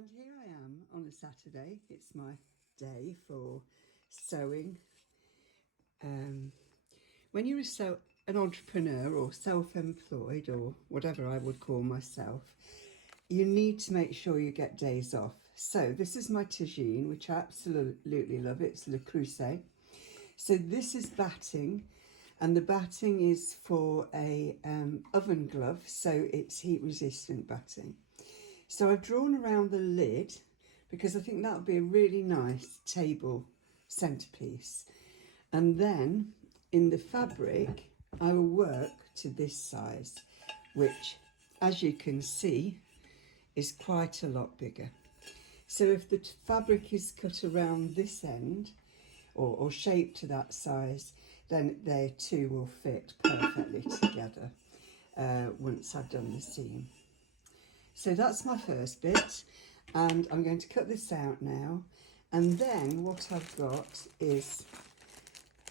And here I am on a Saturday. It's my day for sewing. When you're an entrepreneur or self-employed or whatever I would call myself, you need to make sure you get days off. So this is my tagine, which I absolutely love. It's Le Creuset. So this is batting, and the batting is for a oven glove, so it's heat resistant batting. So I've drawn around the lid because I think that would be a really nice table centerpiece. And then in the fabric, I will work to this size, which, as you can see, is quite a lot bigger. So if the fabric is cut around this end or shaped to that size, then they too will fit perfectly together once I've done the seam. So that's my first bit, and I'm going to cut this out now. And then what I've got is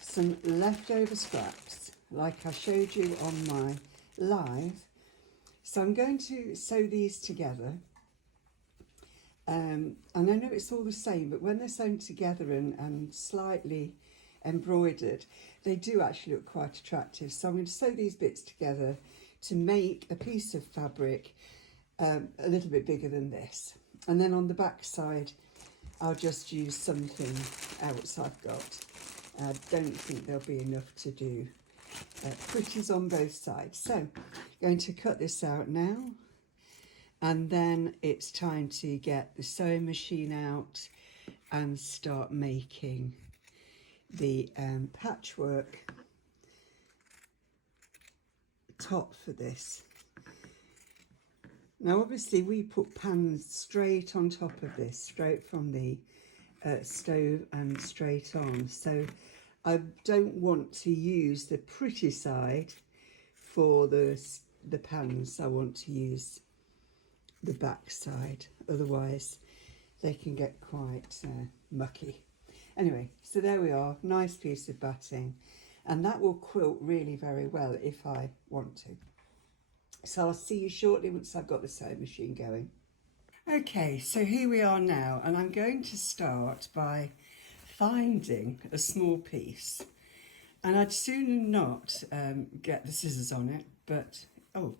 some leftover scraps, like I showed you on my live. So I'm going to sew these together. And I know it's all the same, but when they're sewn together and slightly embroidered, they do actually look quite attractive. So I'm going to sew these bits together to make a piece of fabric a little bit bigger than this. And then on the back side, I'll just use something else I've got. I don't think there'll be enough to do pretties on both sides. So going to cut this out now, and then it's time to get the sewing machine out and start making the patchwork top for this. Now obviously we put pans straight on top of this, straight from the stove and straight on. So I don't want to use the pretty side for the pans. I want to use the back side, otherwise they can get quite mucky. Anyway, so there we are, nice piece of batting, and that will quilt really very well if I want to. So I'll see you shortly once I've got the sewing machine going. Okay, so here we are now, and I'm going to start by finding a small piece. And I'd sooner not get the scissors on it, but oh,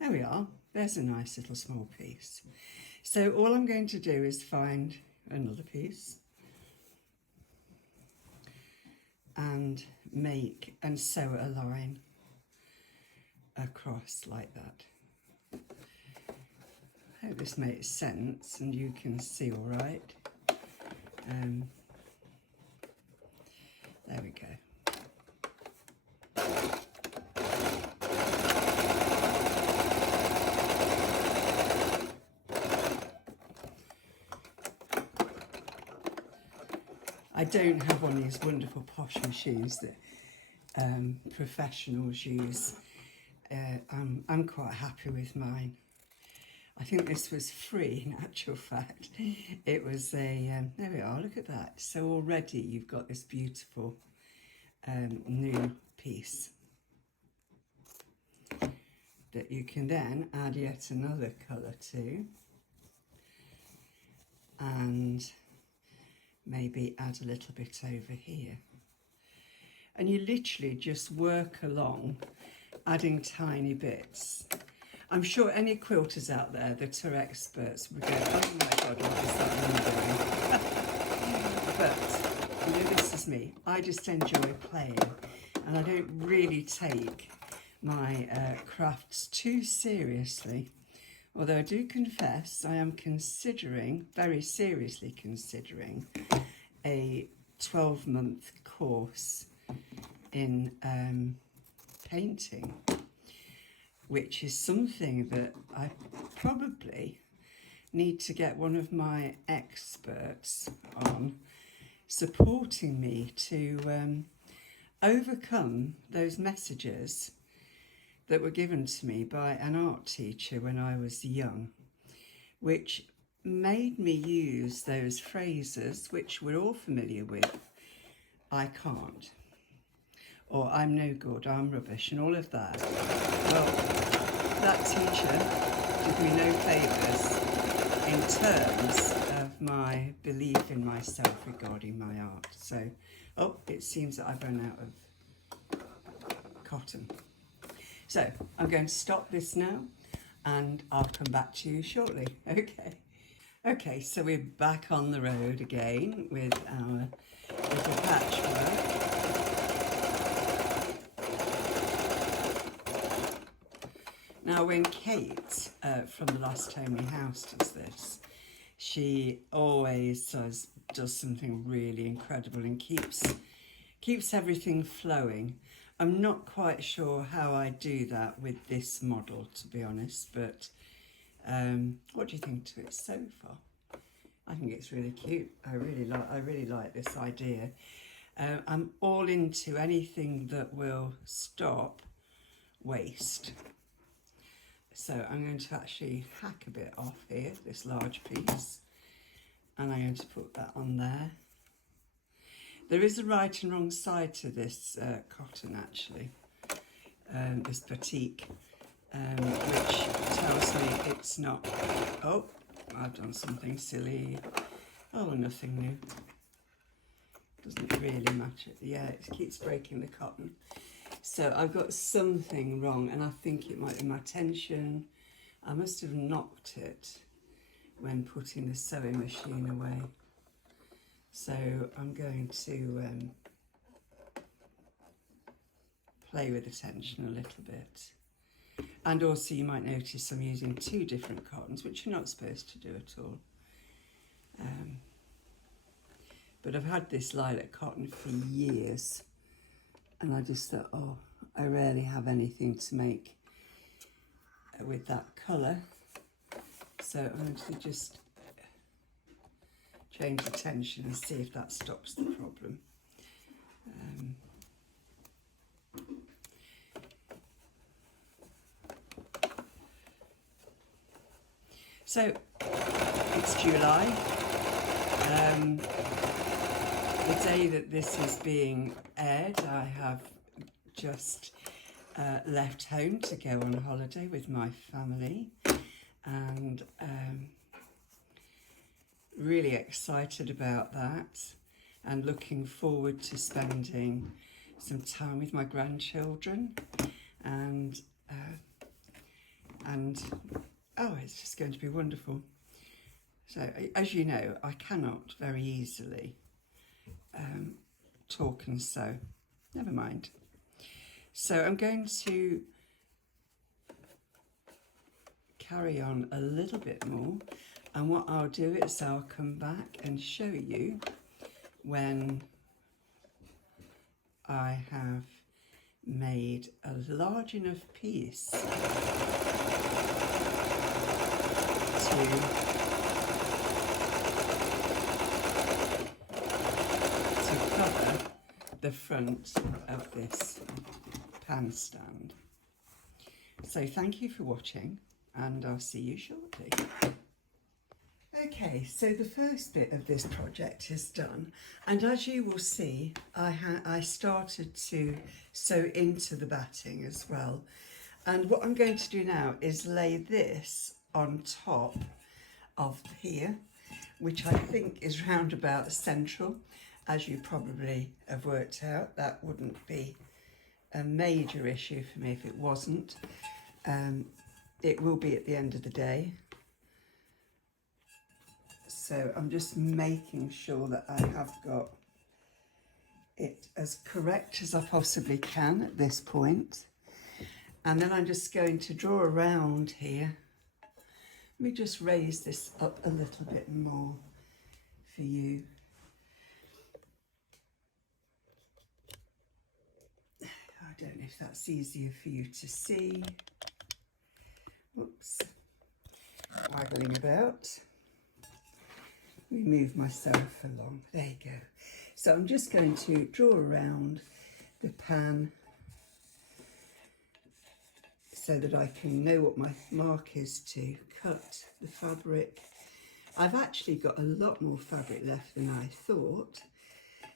there we are. There's a nice little small piece. So all I'm going to do is find another piece and make and sew a line across like that. I hope this makes sense and you can see all right. There we go. I don't have one of these wonderful posh machines that professionals use. I'm quite happy with mine. I think this was free in actual fact. It was a, there we are, look at that. So already you've got this beautiful new piece that you can then add yet another colour to, and maybe add a little bit over here. And you literally just work along, adding tiny bits. I'm sure any quilters out there that are experts would go, oh my God, what is that one doing? But, you know, this is me. I just enjoy playing, and I don't really take my crafts too seriously. Although I do confess I am considering, very seriously considering, a 12-month course in painting, which is something that I probably need to get one of my experts on, supporting me to overcome those messages that were given to me by an art teacher when I was young, which made me use those phrases which we're all familiar with. I can't, or I'm no good, I'm rubbish, and all of that. Well, that teacher did me no favours in terms of my belief in myself regarding my art. So, oh, it seems that I've run out of cotton. So I'm going to stop this now and I'll come back to you shortly. Okay, so we're back on the road again with our little patchwork. Now when Kate from the Last Homely House does this, she always does something really incredible and keeps everything flowing. I'm not quite sure how I do that with this model, to be honest, but what do you think to it so far? I think it's really cute. I really like this idea. I'm all into anything that will stop waste. So I'm going to actually hack a bit off here, this large piece, and I'm going to put that on there. There is a right and wrong side to this cotton actually, this batik, which tells me it's not, oh, I've done something silly, oh, nothing new, doesn't really match it, yeah, it keeps breaking the cotton. So I've got something wrong, and I think it might be my tension. I must have knocked it when putting the sewing machine away. So I'm going to play with the tension a little bit. And also you might notice I'm using 2 different cottons, which you're not supposed to do at all. But I've had this lilac cotton for years. And I just thought, oh, I rarely have anything to make with that colour. So I'm going to just change the tension and see if that stops the problem. So it's July. The day that this is being aired, I have just left home to go on holiday with my family, and really excited about that and looking forward to spending some time with my grandchildren, and oh, it's just going to be wonderful. So as you know, I cannot very easily talk and sew, never mind. So I'm going to carry on a little bit more, and what I'll do is I'll come back and show you when I have made a large enough piece to cover the front of this pan stand. So thank you for watching, and I'll see you shortly. Okay, so the first bit of this project is done, and as you will see, I started to sew into the batting as well. And what I'm going to do now is lay this on top of here, which I think is round about central. As you probably have worked out, that wouldn't be a major issue for me if it wasn't. It will be at the end of the day. So I'm just making sure that I have got it as correct as I possibly can at this point. And then I'm just going to draw around here. Let me just raise this up a little bit more for you. I don't know if that's easier for you to see. Whoops. Waggling about. Let me move myself along. There you go. So I'm just going to draw around the pan so that I can know what my mark is to cut the fabric. I've actually got a lot more fabric left than I thought.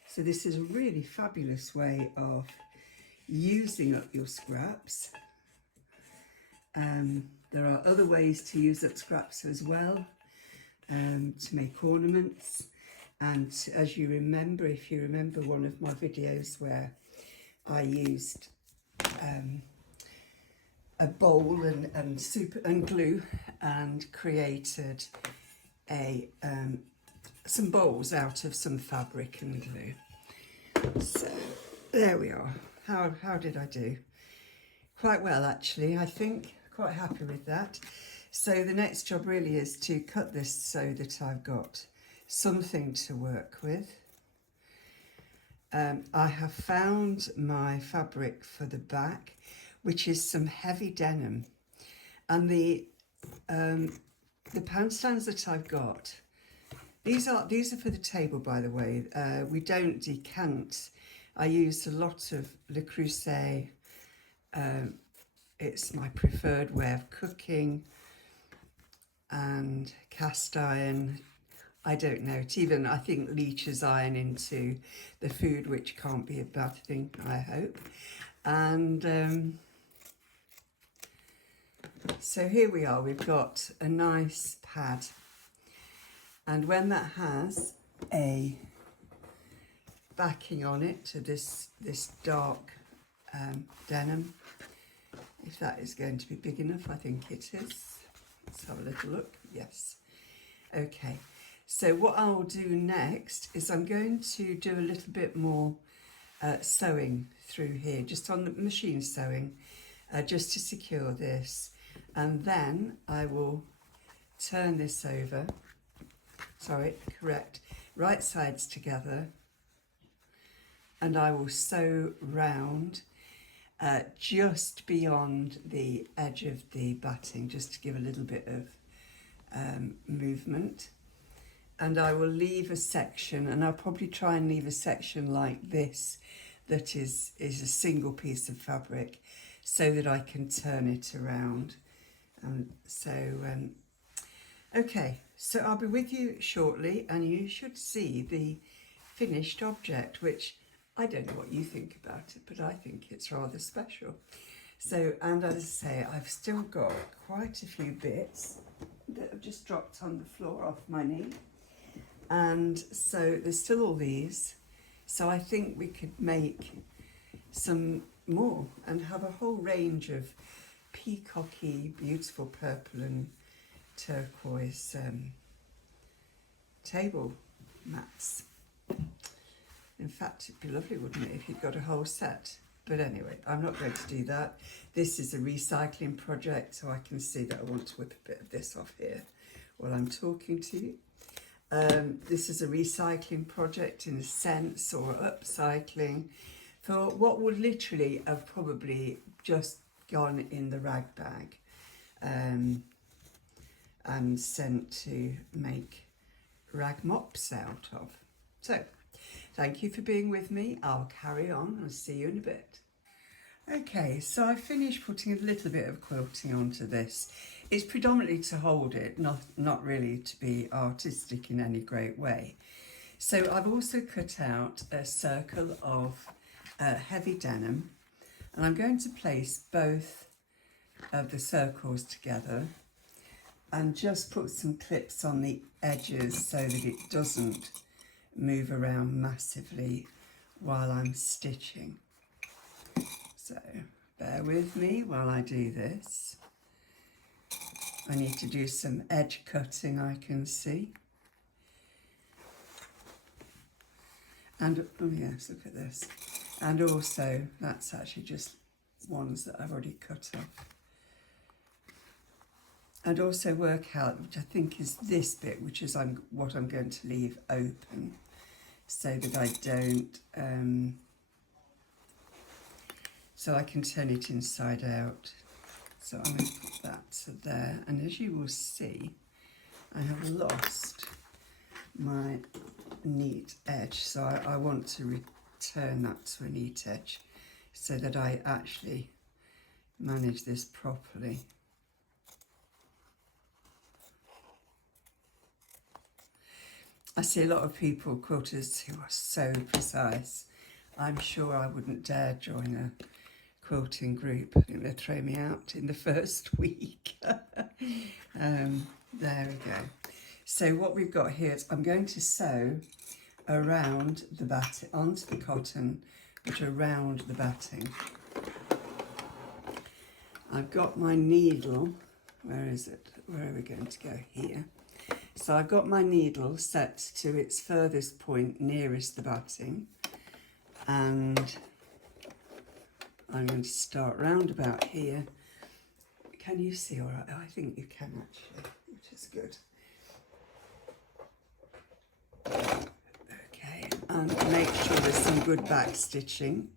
So this is a really fabulous way of using up your scraps. There are other ways to use up scraps as well, to make ornaments. And as you remember, if you remember one of my videos where I used a bowl and glue and created some bowls out of some fabric and glue. So there we are. How did I do? Quite well, actually, I think. Quite happy with that. So the next job really is to cut this so that I've got something to work with. I have found my fabric for the back, which is some heavy denim, and the pound stands that I've got. These are for the table, by the way. We don't decant. I use a lot of Le Creuset. It's my preferred way of cooking, and cast iron. I don't know, it even, I think, leaches iron into the food, which can't be a bad thing, I hope. And so here we are, we've got a nice pad. And when that has a backing on it to this dark denim, if that is going to be big enough, I think it is. Let's have a little look. Yes. Okay. So what I'll do next is I'm going to do a little bit more sewing through here, just on the machine sewing, just to secure this. And then I will turn this over, sorry, correct, right sides together, and I will sew round just beyond the edge of the batting, just to give a little bit of movement. And I will leave a section, and I'll probably try and leave a section like this that is a single piece of fabric, so that I can turn it around. Okay, so I'll be with you shortly, and you should see the finished object, which I don't know what you think about it, but I think it's rather special. So, and as I say, I've still got quite a few bits that have just dropped on the floor off my knee. And so there's still all these. So I think we could make some more and have a whole range of peacocky, beautiful purple and turquoise table mats. In fact, it'd be lovely, wouldn't it, if you'd got a whole set? But anyway, I'm not going to do that. This is a recycling project, so I can see that I want to whip a bit of this off here while I'm talking to you. This is a recycling project in a sense, or upcycling, for what would literally have probably just gone in the rag bag and sent to make rag mops out of. So, thank you for being with me. I'll carry on. I'll see you in a bit. Okay, so I finished putting a little bit of quilting onto this. It's predominantly to hold it, not really to be artistic in any great way. So I've also cut out a circle of heavy denim, and I'm going to place both of the circles together and just put some clips on the edges so that it doesn't move around massively while I'm stitching. So bear with me while I do this. I need to do some edge cutting, I can see. And, oh yes, look at this. And also, that's actually just ones that I've already cut off. And also work out, which I think is this bit, which is what I'm going to leave open, so that I don't, so I can turn it inside out. So I'm going to put that to there, and as you will see, I have lost my neat edge, so I want to return that to a neat edge so that I actually manage this properly. I see a lot of people, quilters, who are so precise. I'm sure I wouldn't dare join a quilting group. I think they'd throw me out in the first week. There we go. So what we've got here is I'm going to sew around the batting, onto the cotton, but around the batting. I've got my needle, where is it? Where are we going to go? Here. So I've got my needle set to its furthest point nearest the batting, and I'm going to start round about here. Can you see all right? Oh, I think you can actually, which is good. Okay, and make sure there's some good back stitching.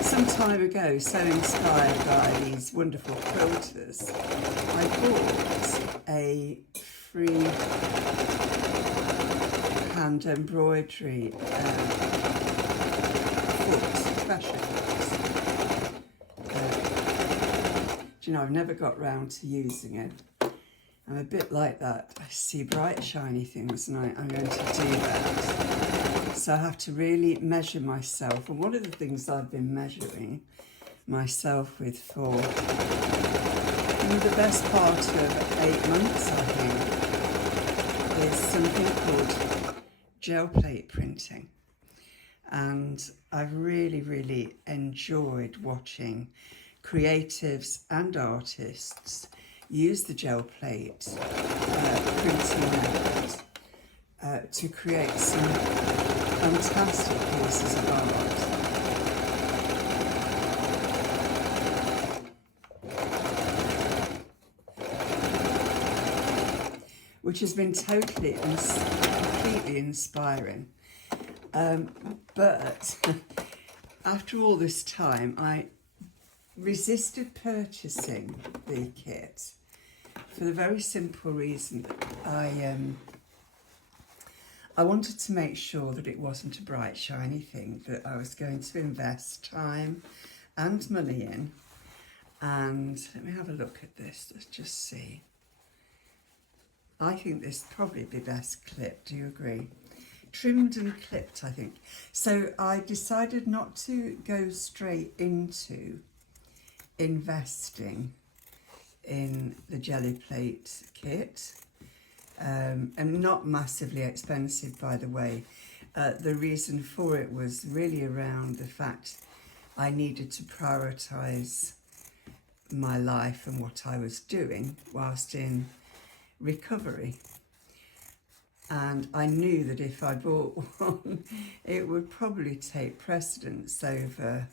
Some time ago, so inspired by these wonderful quilters, I bought a free hand embroidery pressure foot. Do you know, I've never got round to using it. I'm a bit like that. I see bright shiny things and I'm going to do that. So I have to really measure myself. And one of the things I've been measuring myself with for the best part of 8 months, I think, is something called gel plate printing. And I've really enjoyed watching creatives and artists use the gel plate printing method to create some fantastic pieces of art. Which has been totally and completely inspiring. But after all this time, I resisted purchasing the kit for the very simple reason that I wanted to make sure that it wasn't a bright, shiny thing that I was going to invest time and money in. And let me have a look at this, let's just see. I think this would probably be best clipped, do you agree? Trimmed and clipped, I think. So I decided not to go straight into investing in the jelly plate kit. And not massively expensive, by the way. The reason for it was really around the fact I needed to prioritise my life and what I was doing whilst in recovery. And I knew that if I bought one, it would probably take precedence over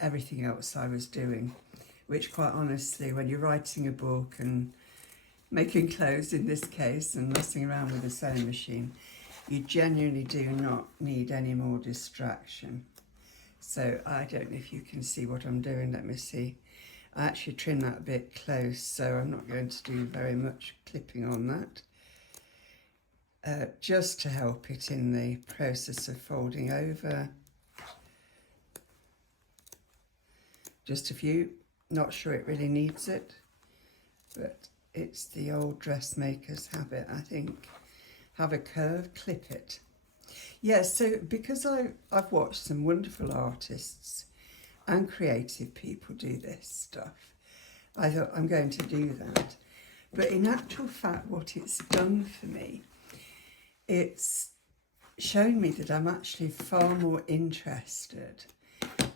everything else I was doing, which quite honestly, when you're writing a book and making clothes in this case and messing around with a sewing machine, you genuinely do not need any more distraction. So I don't know if you can see what I'm doing. Let me see. I actually trimmed that a bit close, so I'm not going to do very much clipping on that. Just to help it in the process of folding over. Just a few, not sure it really needs it, but it's the old dressmaker's habit, I think. Have a curve, clip it. Yeah, so because I've watched some wonderful artists and creative people do this stuff, I thought I'm going to do that. But in actual fact, what it's done for me, it's shown me that I'm actually far more interested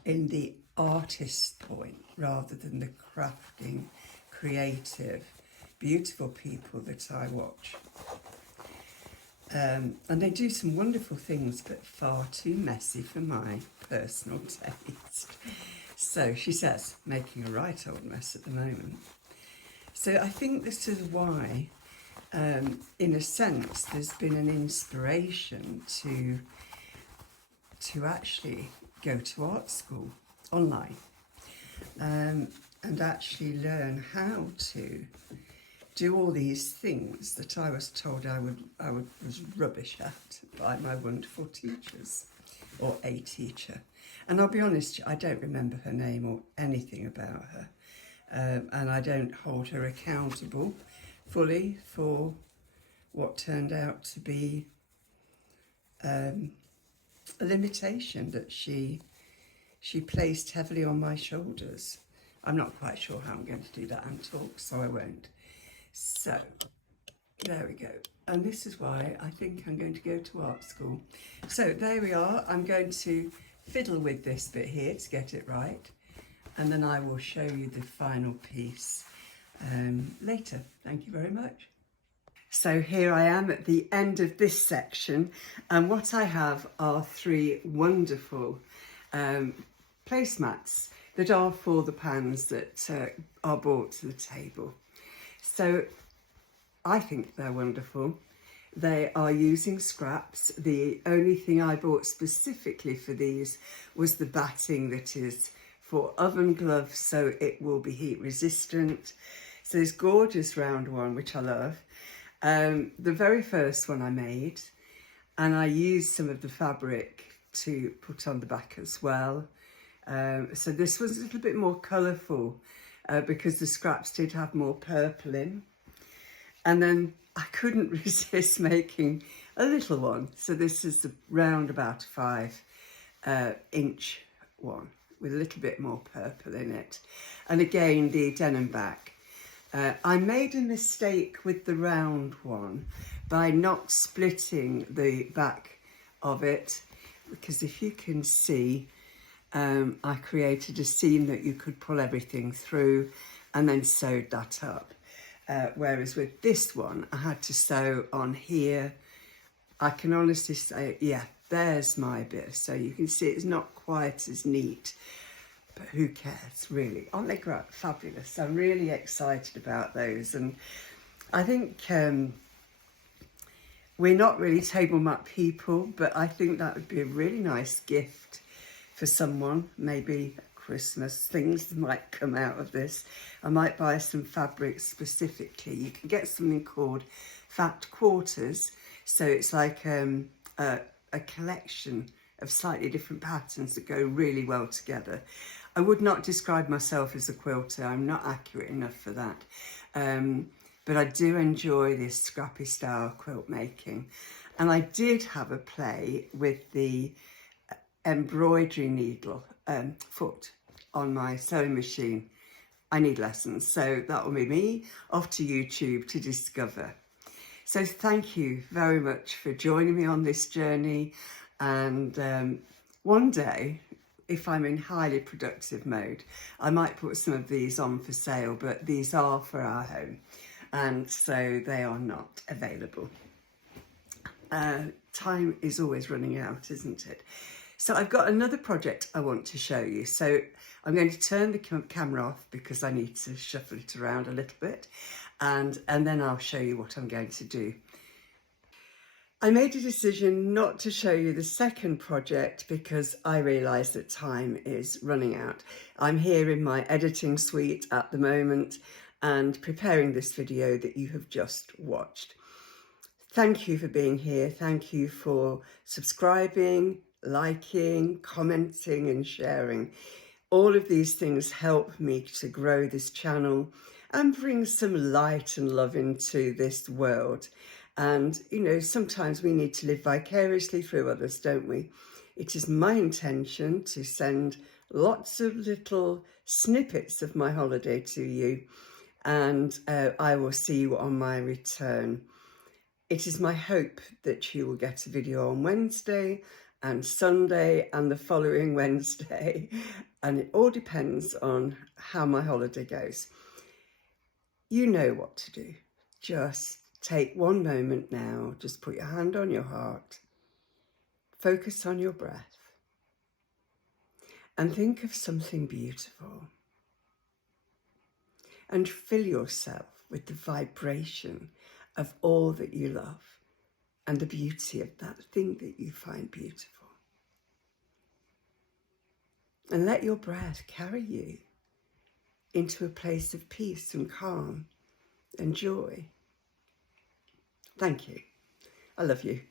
in the artist point rather than the crafting, creative, beautiful people that I watch. And they do some wonderful things, but far too messy for my personal taste. So she says, making a right old mess at the moment. So I think this is why, in a sense, there's been an inspiration to actually go to art school online and actually learn how to do all these things that I was told I was rubbish at by my wonderful teachers, or a teacher. And I'll be honest, I don't remember her name or anything about her. And I don't hold her accountable fully for what turned out to be a limitation that she she placed heavily on my shoulders. I'm not quite sure how I'm going to do that and talk, so I won't. So there we go. And this is why I think I'm going to go to art school. So there we are. I'm going to fiddle with this bit here to get it right. And then I will show you the final piece later. Thank you very much. So here I am at the end of this section, and what I have are 3 wonderful placemats that are for the pans that are brought to the table. So I think they're wonderful. They are using scraps. The only thing I bought specifically for these was the batting that is for oven gloves, so it will be heat resistant. So this gorgeous round one, which I love. The very first one I made, and I used some of the fabric to put on the back as well. So this was a little bit more colourful because the scraps did have more purple in. And then I couldn't resist making a little one. So this is the round about 5 inch one with a little bit more purple in it. And again, the denim back. I made a mistake with the round one by not splitting the back of it, because if you can see, I created a seam that you could pull everything through and then sewed that up. Whereas with this one, I had to sew on here. I can honestly say, yeah, there's my bit. So you can see it's not quite as neat. But who cares, really? Aren't they great? Fabulous. I'm really excited about those. And I think we're not really table mat people, but I think that would be a really nice gift for someone. Maybe Christmas things might come out of this. I might buy some fabric specifically. You can get something called fat quarters. So it's like a collection of slightly different patterns that go really well together. I would not describe myself as a quilter. I'm not accurate enough for that. But I do enjoy this scrappy style quilt making. And I did have a play with the embroidery needle foot on my sewing machine. I need lessons, so that will be me off to YouTube to discover. So thank you very much for joining me on this journey. And one day, if I'm in highly productive mode, I might put some of these on for sale, but these are for our home, and so they are not available. Time is always running out, isn't it? So I've got another project I want to show you. So I'm going to turn the camera off because I need to shuffle it around a little bit, and then I'll show you what I'm going to do. I made a decision not to show you the second project because I realised that time is running out. I'm here in my editing suite at the moment and preparing this video that you have just watched. Thank you for being here. Thank you for subscribing, liking, commenting and sharing. All of these things help me to grow this channel and bring some light and love into this world. And, you know, sometimes we need to live vicariously through others, don't we? It is my intention to send lots of little snippets of my holiday to you, and I will see you on my return. It is my hope that you will get a video on Wednesday and Sunday and the following Wednesday, and it all depends on how my holiday goes. You know what to do. Just take one moment now, just put your hand on your heart, focus on your breath, and think of something beautiful. And fill yourself with the vibration of all that you love and the beauty of that thing that you find beautiful. And let your breath carry you into a place of peace and calm and joy. Thank you. I love you.